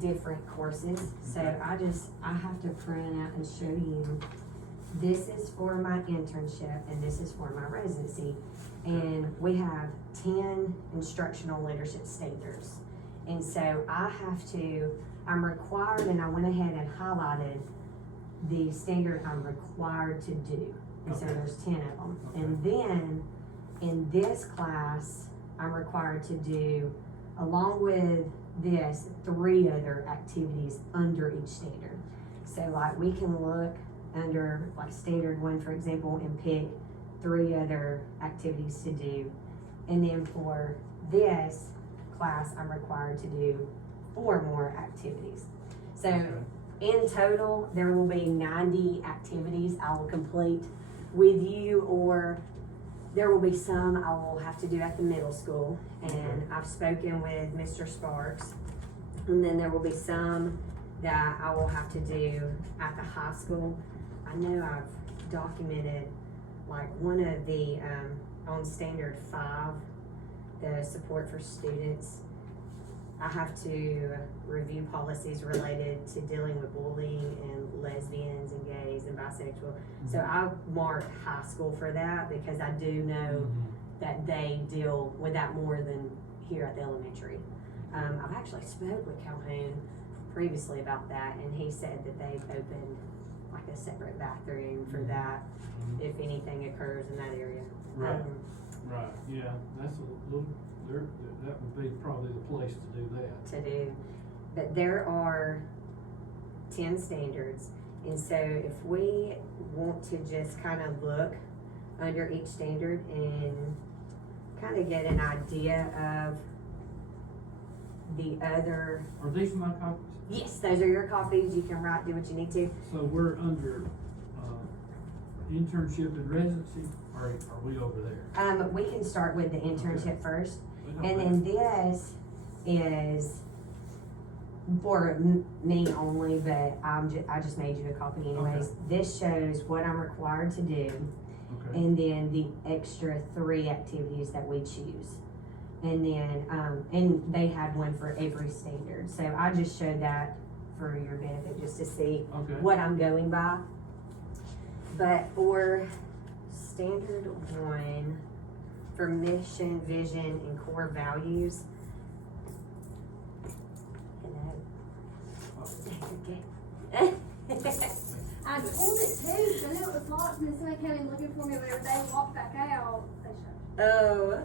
different courses. So Okay. I have to print out and show you, this is for my internship and this is for my residency. And we have 10 instructional leadership standards. And so I'm required, and I went ahead and highlighted the standard I'm required to do. And so Okay. there's 10 of them. Okay. And then in this class, I'm required to do, along with this, 3 other activities under each standard. So like we can look under like standard 1, for example, and pick 3 other activities to do. And then for this class, I'm required to do 4 more activities. So Okay. in total, there will be 90 activities I will complete with you, or there will be some I will have to do at the middle school. And Okay. I've spoken with Mr. Sparks. And then there will be some that I will have to do at the high school. I know I've documented like one of the, on standard 5, the support for students. I have to review policies related to dealing with bullying and lesbians and gays and bisexual. So I marked high school for that because I do know that they deal with that more than here at the elementary. I've actually spoke with Calhoun previously about that, and he said that they've opened like a separate bathroom for that if anything occurs in that area. Right. Right, yeah, that's a little, that would be probably the place to do that. To do, but there are 10 standards, and so if we want to just kind of look under each standard and kind of get an idea of the other. Are these my copies? Yes, those are your copies. You can do what you need to. So we're under, internship and residency, or are we over there? We can start with the internship first, We don't and have- then this is for me only, but I just made you a copy anyways. Okay. This shows what I'm required to do, Okay, and then the extra 3 activities that we choose. And then, and they had one for every standard, so I just showed that for your benefit, just to see okay. what I'm going by. But for standard 1, for mission, vision, and core values. Hello. Okay. I pulled it too, because I knew it was locked, and then somebody came in looking for me, but they walked back out, they shut. Oh,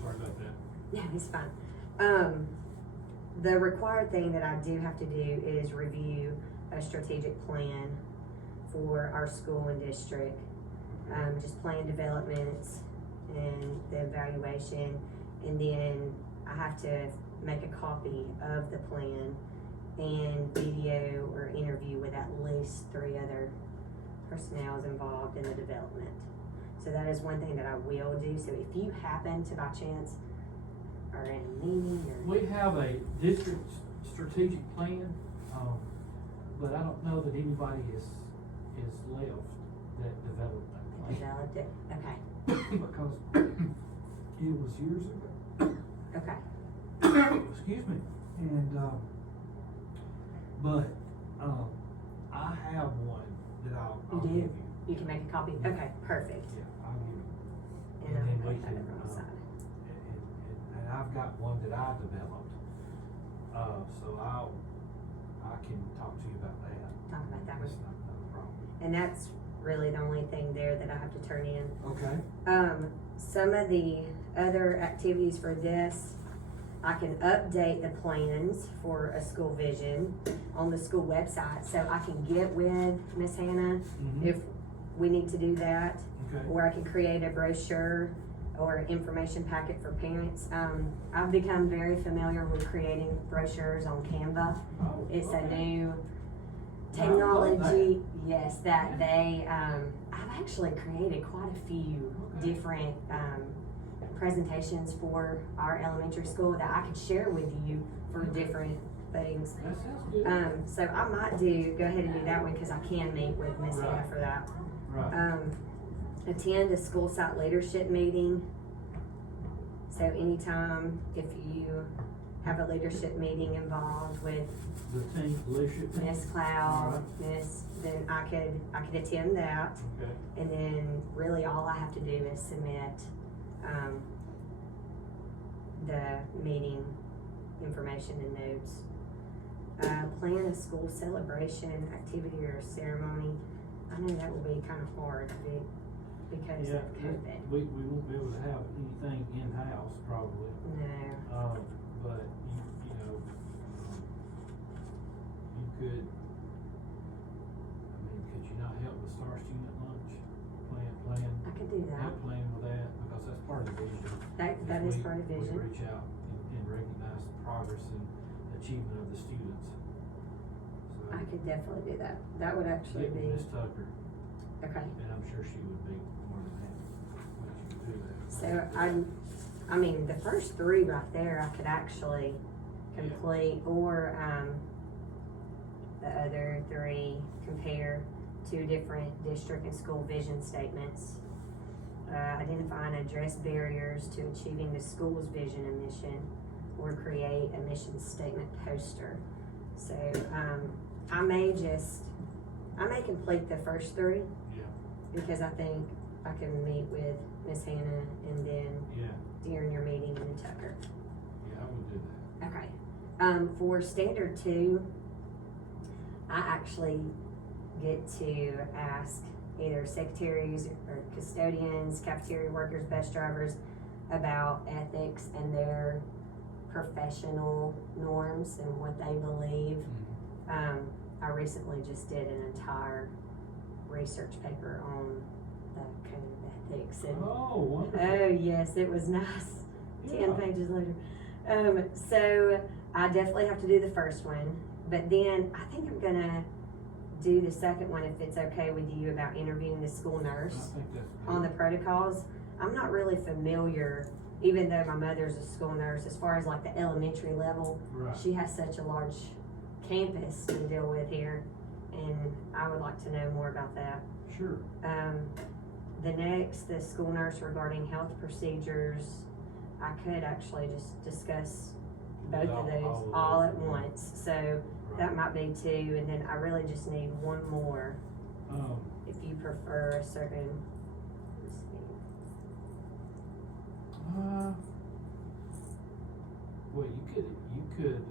Sorry about that. yeah, it's fine. The required thing that I do have to do is review a strategic plan for our school and district. Just plan developments and the evaluation, and then I have to make a copy of the plan and video or interview with at least 3 other personnel involved in the development. So that is one thing that I will do. So if you happen to by chance are in a meeting or. We have a district strategic plan, but I don't know that anybody is left that developed that plan. Developed it, okay, Because it was years ago. okay. Excuse me. And, but, I have one that I'll You give do? you. You can make a copy, okay, perfect. Yeah, I'll give you. And And then I'll we put that can, on the side. And I've got one that I developed, so I can talk to you about that. Talk about that That's one. not a problem. And that's really the only thing there that I have to turn in. Okay. Some of the other activities for this, I can update the plans for a school vision on the school website, so I can get with Miss Hannah if we need to do that, Okay. or I can create a brochure or information packet for parents. I've become very familiar with creating brochures on Canva. Oh, It's a okay. new I love technology, yes, that they, I've actually created quite a few Okay. different, presentations for our elementary school that I could share with you for different things. That sounds good. So I might go ahead and do that one, cause I can meet with Miss Hannah Right. for that. Right. Attend a school site leadership meeting. So anytime if you have a leadership meeting involved with The team leadership team? Miss Cloud, Alright. then I could attend that. Okay. And then really all I have to do is submit, the meeting information and notes. Plan a school celebration, activity or ceremony. I know that will be kind of hard because Yeah, of COVID. we won't be able to have anything in-house probably, No, but you know, you could, I mean, could you not help with Star Student Lunch? Plan, I could do that. help plan with that, because that's part of the vision. That is part of We vision. reach out and recognize the progress and achievement of the students. So, I could definitely do that. That would actually get with be, Ms. Tucker, okay. and I'm sure she would be more than happy that you could do that. So I mean, the first three right there, I could actually complete, or, the other three, compare two different district and school vision statements. Identify and address barriers to achieving the school's vision and mission, or create a mission statement poster. So, I may complete the first three, Yeah, because I think I can meet with Miss Hannah and then yeah, during your meeting in Tucker. yeah, I would do that. Okay. For standard 2, I actually get to ask either secretaries or custodians, cafeteria workers, bus drivers about ethics and their professional norms and what they believe. I recently just did an entire research paper on the code of ethics, and Oh, wonderful. oh yes, it was nice. 10 Yeah. pages later. So I definitely have to do the first one, but then I think I'm gonna do the second one if it's okay with you, about interviewing the school I nurse think that's good. on the protocols. I'm not really familiar, even though my mother's a school nurse, as far as like the elementary level. Right. She has such a large campus to deal with here, and I would like to know more about that. Sure. The school nurse regarding health procedures, I could actually just discuss both of those all at once, so that Right. might be 2, and then I really just need one more, if you prefer a certain, let's see. Well, you could,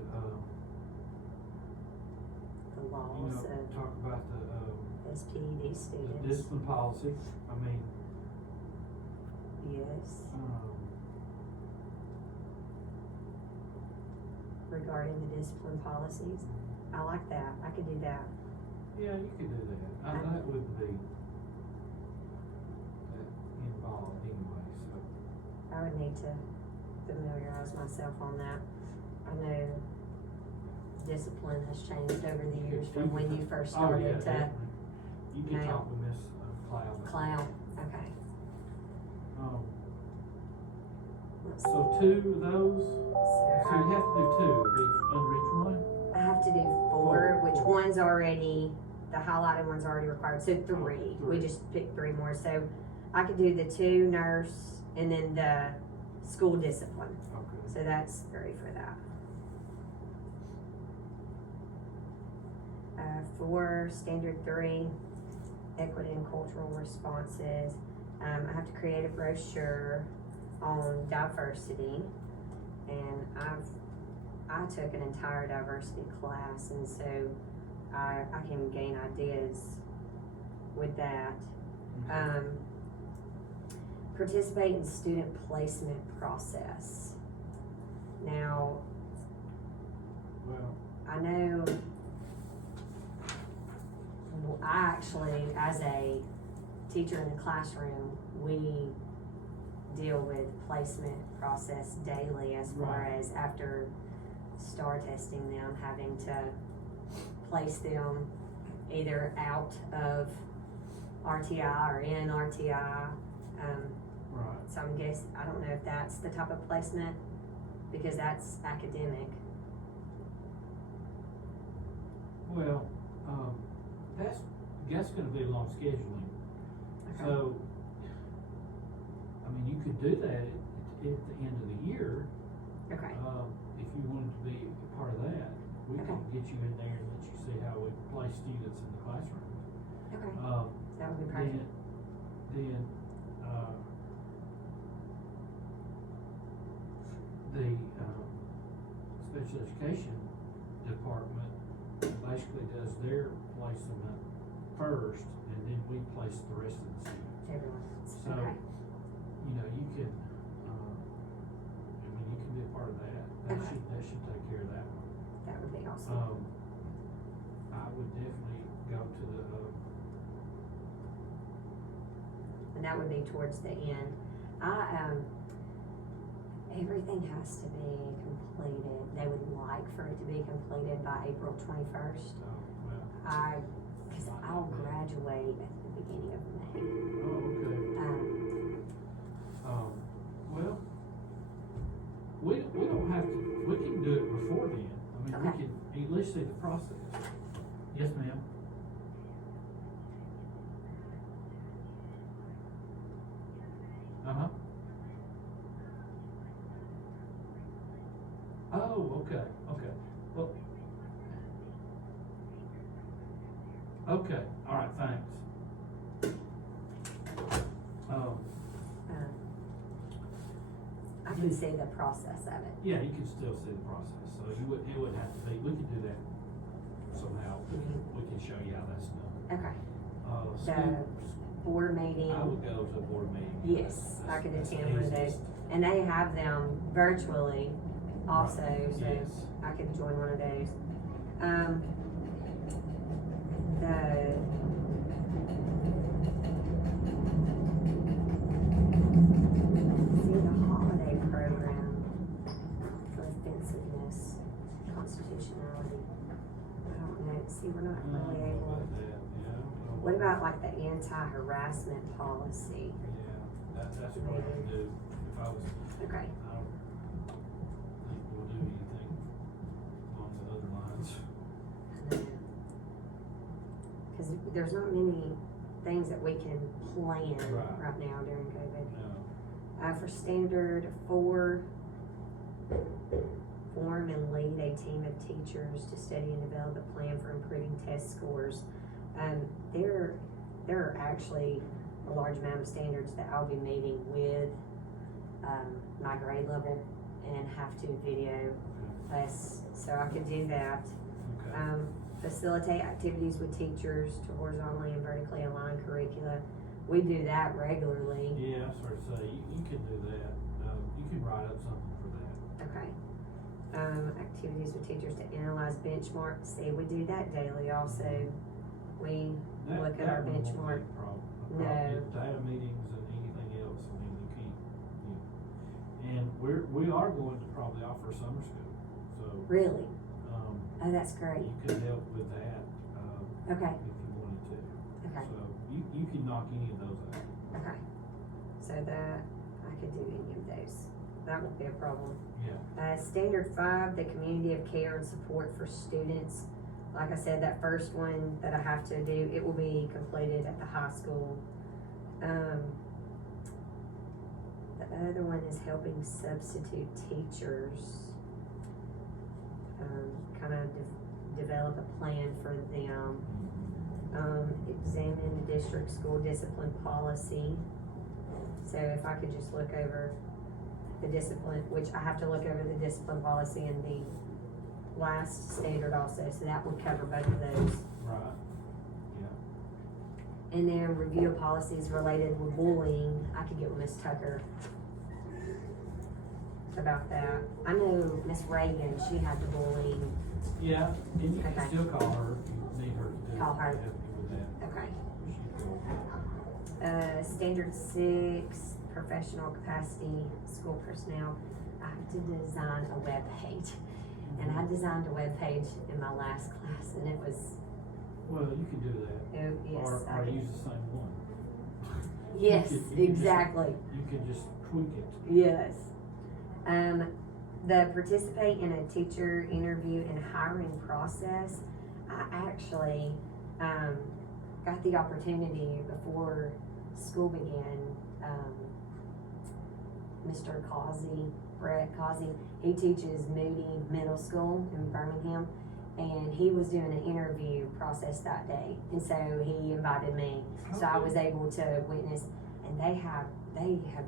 The you laws know, of talk about the SPED students. discipline policy. I mean, Yes, regarding the discipline policies. I like that, I could do that. yeah, you could do that. That wouldn't be that involved anyway, so. I would need to familiarize myself on that. I know discipline has changed over the years from when you first Oh, yeah, started to definitely. You could now. talk with Miss Cloud. cloud. Okay. Let's So 2 of those, see. so you have to do 2 of each, under each one? I have to do 4, which one's already, the highlighted one's already required, so 3. We 3. just picked 3 more, so I could do the 2 nurse and then the school discipline. Okay. So that's 3 for that. For standard 3, equity and cultural responses, I have to create a brochure on diversity, and I took an entire diversity class, and so I can gain ideas with that. Participate in student placement process. Now, Well, I know I actually, as a teacher in the classroom, we deal with placement process daily, as far Right. as after STAR testing them, having to place them either out of RTI or in RTI. right. So I don't know if that's the type of placement, because that's academic. Well, that's gonna be along scheduling. Okay. So, I mean, you could do that at the end of the year, Okay, if you wanted to be a part of that, we Okay. can get you in there and let you see how we place students in the classroom. Okay, Um, that would be perfect. then, the, special education department basically does their placement first, and then we place the rest of the students. Everyone else, So, okay, you know, you can, you can be a part of that. Okay. That should take care of that one. that would be awesome. I would definitely go to the, And that would be towards the end. Everything has to be completed, they would like for it to be completed by April 21st. Cause I'll graduate at the beginning of May. Well, we don't have to, we can do it before then. I mean, Okay. we can at least see the process. Yes, ma'am. Uh-huh. Oh, okay, well. Okay, alright, thanks. I can see the process of it. Yeah, you can still see the process, so it wouldn't have to be, we could do that somehow, we can show you how that's done. Okay, School, board meeting. I would go to a board meeting. Yes, I could That's attend one of the those, easiest. and they have them virtually also, so Yes. I could join one of those. The holiday program for offensiveness, constitutionality. I don't know, see, we're not really able. About that, yeah. What about like the anti-harassment policy? Yeah, that's what I would do if I was, Okay, I don't think we'll do anything along the other lines. cause there's not many things that we can plan Right. right now during COVID. No. For standard 4, form and lead a team of teachers to study and develop a plan for improving test scores. There are actually a large amount of standards that I'll be meeting with my grade level and have to video us, so I could do that. Okay. Facilitate activities with teachers to horizontally and vertically align curricula. We do that regularly. Yeah, I sort of say, you can do that, you can write up something for that. Okay. Activities with teachers to analyze benchmarks. See, we do that daily also. We look at our That one won't be a benchmark. problem. No. Data meetings and anything else, I mean, you can't, and we are going to probably offer summer school, so, Really? Oh, that's great. you could help with that, Okay, if you wanted to. okay, So, you can knock any of those out. okay. So that, I could do any of those. That won't be a problem. Yeah. Standard 5, the community of care and support for students. Like I said, that first one that I have to do, it will be completed at the high school. The other one is helping substitute teachers. Kind of develop a plan for them. Examine the district school discipline policy. So if I could just look over the discipline, which I have to look over the discipline policy and the last standard also, so that would cover both of those. Right. Yeah. And then review of policies related with bullying. I could get with Miss Tucker about that. I know Miss Reagan, she had the bullying. Yeah, and you Okay. can still call her if you need her to do. Call her. Help you with that. Okay. She's cool. Standard 6, professional capacity school personnel. I have to design a web page. And I designed a web page in my last class, and it was, Well, you can do that. oh, yes, I Or could- use the same one. yes, You can just- exactly, You can just tweak it. yes. The participate in a teacher interview and hiring process, I actually, got the opportunity before school began. Mr. Causey Brett Causey. He teaches Moody Middle School in Birmingham, and he was doing an interview process that day, and so he invited me. So I was able to witness, and they have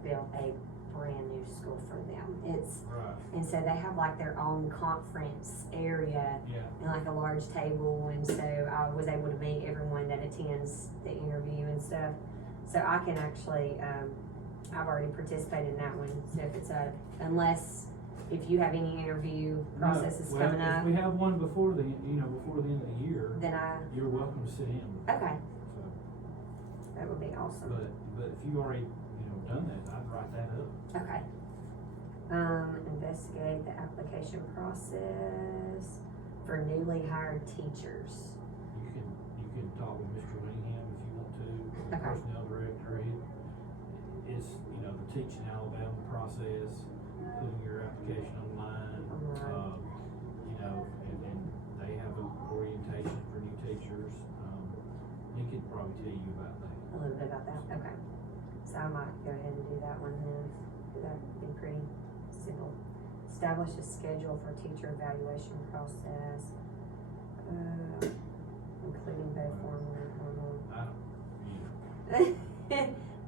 built a brand new school for them. It's Right. and so they have like their own conference area Yeah. and like a large table, and so I was able to meet everyone that attends the interview and stuff. So I can actually, I've already participated in that one. So if it's if you have any interview processes No, coming well, up, if we have one before the end of the year, then you're welcome to sit in. okay, So, that would be awesome. but if you already, done that, I'd write that up. Okay. Investigate the application process for newly hired teachers. You can talk with Mr. Winningham if you want to, the Okay. personnel director. It's, the Teaching Alabama process, putting your application online, Alright. and they have an orientation for new teachers. He could probably tell you about that. A little bit about that, okay. So I might go ahead and do that one then. That'd be pretty simple. Establish a schedule for teacher evaluation process, including both formal and informal.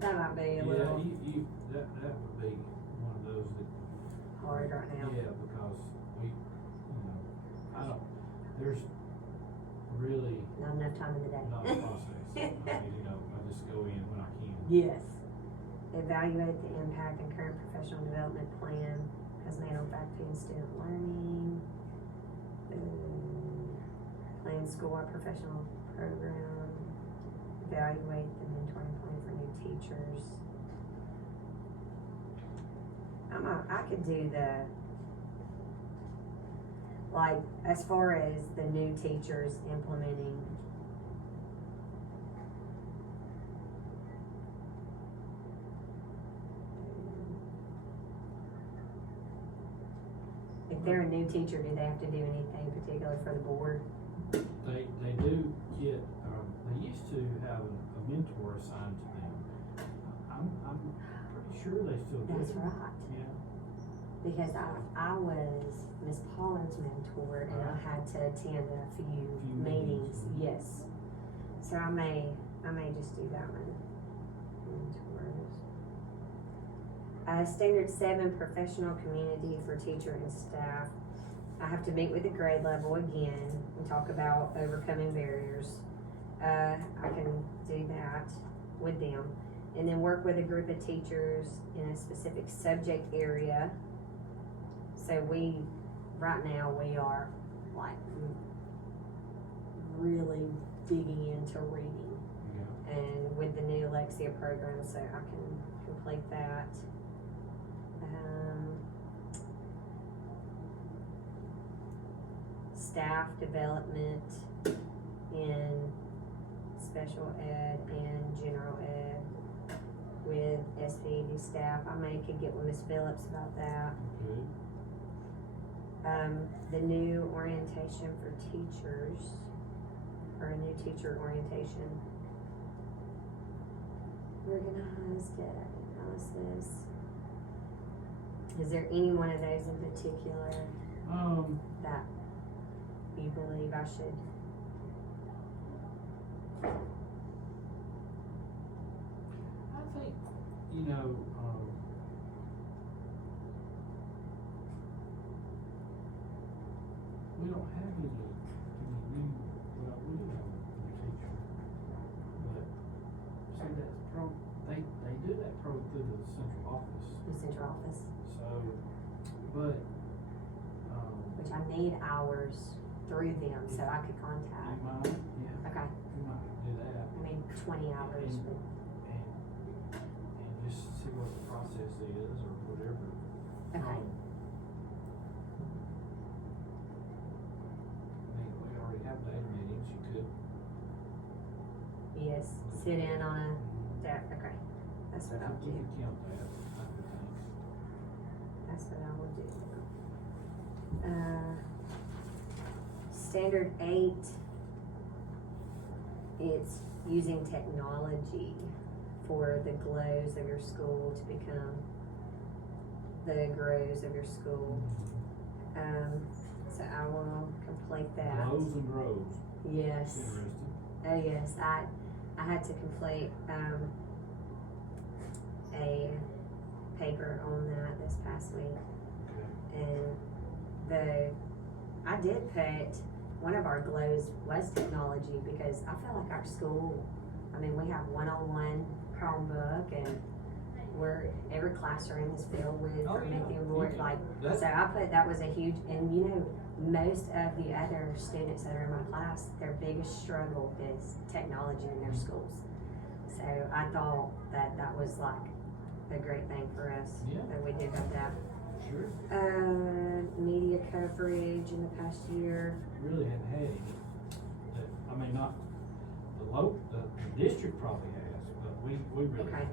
That might be a little That would be one of those that. hard right now. Yeah, because there's really Not enough time in the day. not a process. I just go in when I can. Yes. Evaluate the impact and current professional development plan has made on faculty and student learning. Plan school-wide professional program. Evaluate the mentoring plan for new teachers. I could do as far as the new teachers implementing. If they're a new teacher, do they have to do anything particular for the board? They do get, they used to have a mentor assigned to them. I'm pretty sure they still do. That's right. Yeah. Because I was Miss Pollard's mentor, and I had to attend a few meetings. Yes. So I may just do that one. Mentors. Standard 7, professional community for teacher and staff. I have to meet with the grade level again and talk about overcoming barriers. I can do that with them. And then work with a group of teachers in a specific subject area. So right now we are like really digging into reading. Yeah. And with the new Lexia program, so I can complete that. Staff development in special ed and general ed with SPED staff. I could get with Ms. Phillips about that. Good. The new orientation for teachers, or a new teacher orientation. Organized data analysis. Is there any one of those in particular that you believe I should? I think, we don't have any new, well, we do have a new teacher. But, see, they do that probably through the central office. The central office, So, but, which I need hours through them so I could you contact. might, yeah, Okay, you might do that. I need 20 hours, but And just see what the process is or whatever. okay. We already have data meetings, you could. Yes, sit in on okay, that's what I'll You do. could count that, I would think. That's what I will do. Standard 8, it's using technology for the glows of your school to become the grows of your school. So I will complete that. Grows and grows. Yes. Interesting. Oh yes, I had to complete a paper on that this past week, and I did put one of our glows was technology because I feel like our school, I mean, we have one-on-one Chromebook and every classroom is filled with Promethean board, like, so I put that was a huge, and you know, most of the other students that are in my class, their biggest struggle is technology in their schools. So I thought that that was like a great thing for us, that we did have that. Sure. Media coverage in the past year. Really haven't had any. I mean, not the district probably has, but we really. Okay.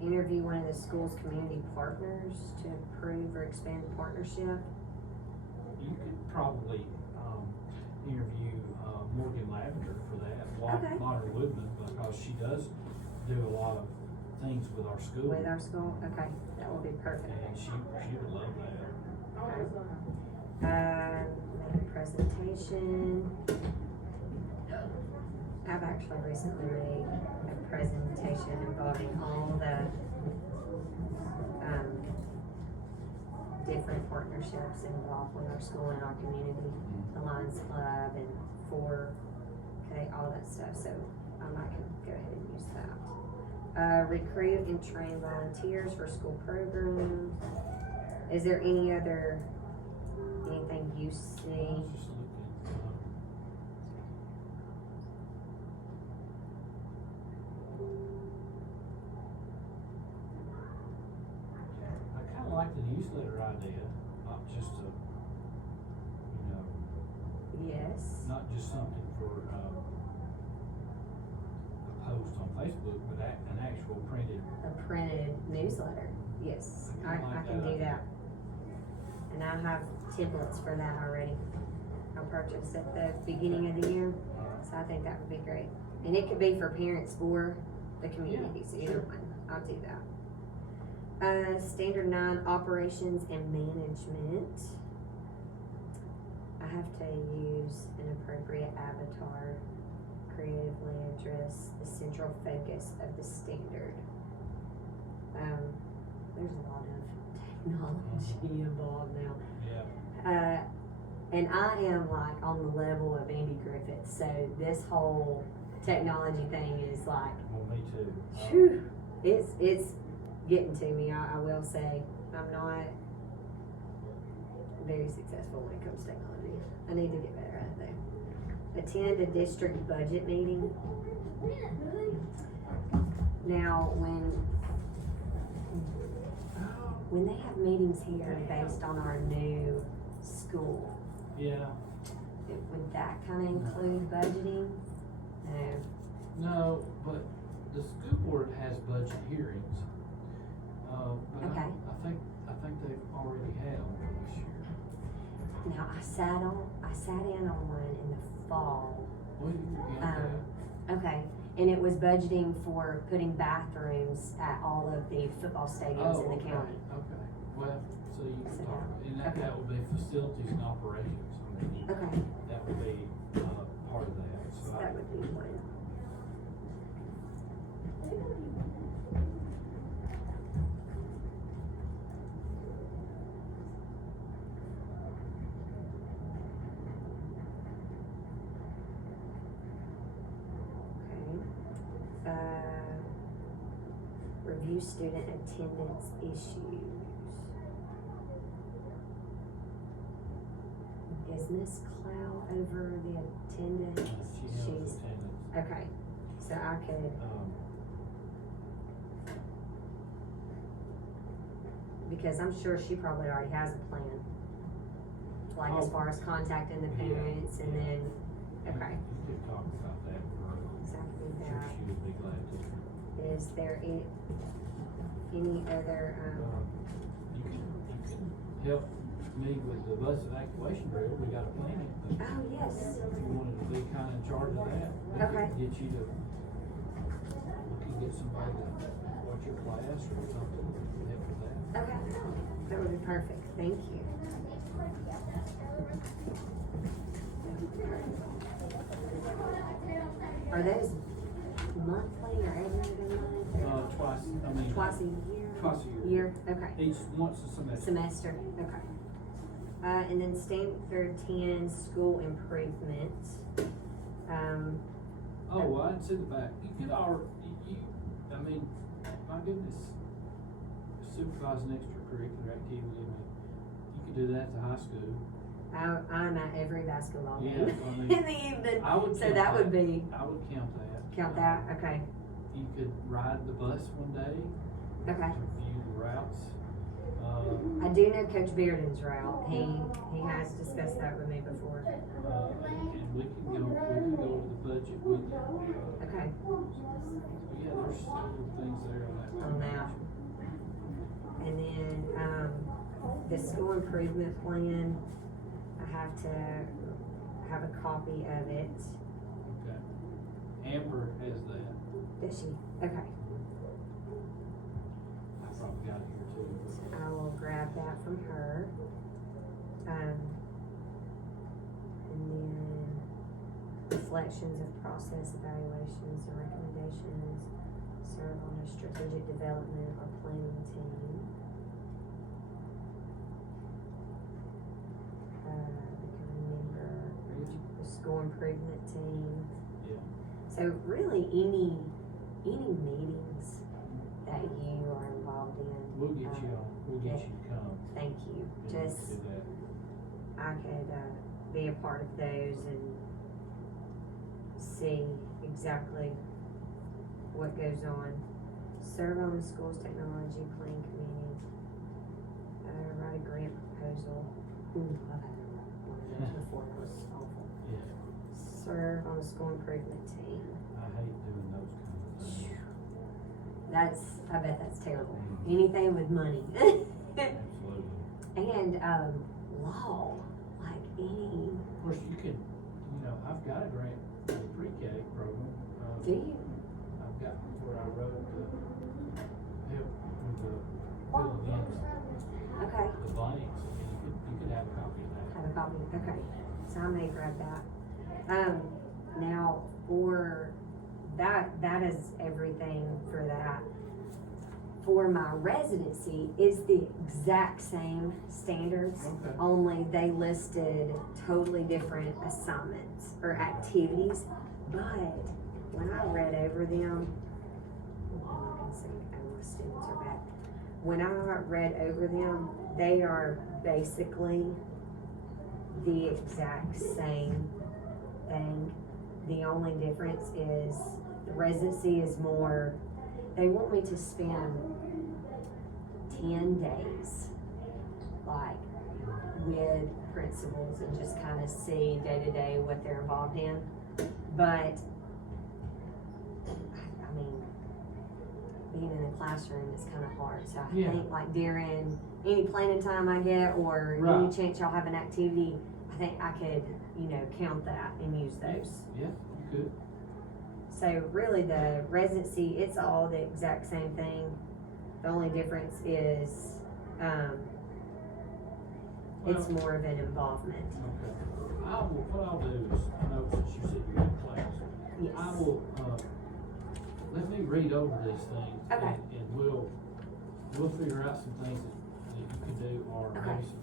Interview one of the school's community partners to approve or expand the partnership. You could probably interview Morgan Lavender for that, Okay. Modern Woodman, because she does do a lot of things with our school. With our school, okay, that will be perfect. And she would love that. Make a presentation. I've actually recently made a presentation involving all the different partnerships involved with our school and our community, the Lions Club and all that stuff. So I might go ahead and use that. Recruit and train volunteers for school programs. Is there anything you see? I was just looking. I kind of like the newsletter idea, not just Yes. not just something for a post on Facebook, but an actual printed. A printed newsletter. Yes, I can do that. And I have templates for that already. I purchased at the beginning of the year, so I think that would be great. And it could be for parents or the community, so either one. I'll do that. Standard 9, operations and management. I have to use an appropriate avatar, creatively address the central focus of the standard. There's a lot of technology involved now. Yeah. And I am like on the level of Andy Griffith, so this whole technology thing is like, Well, me too. whew, it's getting to me, I will say. I'm not very successful when it comes to technology. I need to get better at it though. Attend a district budget meeting. Now, when they have meetings here based on our new school, Yeah. would that kind of include budgeting? No. No, but the school board has budget hearings. But Okay. I think they've already had them for this year. Now, I sat in on one in the fall. Well, you get that. Okay, and it was budgeting for putting bathrooms at all of the football stadiums in the okay, county. Okay, well, so you So, can talk, and okay. that would be facilities and operations, I mean, Okay, that would be, part of that, so. so that would be one. Review student attendance issues. Is Miss Clow over the attendance? She handles attendance. Okay, so I could, because I'm sure she probably already has a plan. Like as Oh. far as contacting the parents and then, okay, You could talk about that for her. so I can do I'm sure that. she would be glad to. Is there any other, You can help me with the bus evacuation drill, we got a plan. But oh, yes, if you wanted to be kinda in charge of that, we Okay. can get you to, we can get somebody to watch your class or something, help with that. Okay, that would be perfect, thank you. Are those monthly or every other month? Twice, I mean. Twice a year? Twice a year. Year, okay. Once a semester. Semester, okay. And then standard 10, school improvement. Oh, well, I didn't see the back. You could I mean, my goodness, supervise an extracurricular activity, I mean, you could do that at the high school. I'm at every basketball Yeah, game I mean, in the evening, I would so count that would be, I would count that. count that, okay, You could ride the bus one day, okay. view the routes. I do know Coach Bearden's route, he has discussed that with me before, And we could go over the budget with you. okay, Yeah, there's several things there on that. And then, the school improvement plan, I have to have a copy of it, Okay. Amber has that. does she? Okay, I probably got it here too. so I will grab that from her. And then reflections of process evaluations and recommendations, serve on a strategic development or planning team. Become a member, the school improvement team. Yeah. So really, any meetings that you are involved in. We'll get you on, we'll get you to come. Thank you, and just, do that. I could, be a part of those and see exactly what goes on. Serve on the school's technology plan committee, write a grant proposal. Ooh, I've had to write one of those before, that was awful. Yeah, Serve on the school improvement team. I hate doing those kind of things. I bet that's terrible. Anything with money. Absolutely. And, law, like any, Of course, you can, I've got a grant for the pre-K program. do you? I've got where I wrote help with the filling in Okay, the blanks. I mean, you could have a copy of that. have a copy, okay, so I may grab that. Now, for that is everything for that. For my residency, it's the exact same standards, Okay. only they listed totally different assignments or activities. But when I read over them, I can see, oh, my students are back. When I read over them, they are basically the exact same thing. The only difference is the residency is more, they want me to spend 10 days, like, with principals and just kind of see day to day what they're involved in. But, I mean, being in the classroom is kind of hard. So I Yeah. think like during any planning time I get or any Right. chance y'all have an activity, I think I could, count that and use those. Yeah, you could. So really the residency, it's all the exact same thing. The only difference is, it's more of an involvement. Okay. What I'll do is, I know since you said you're in class, Yes. I will, let me read over these things. Okay. And we'll figure out some things that you can do or Okay. maybe some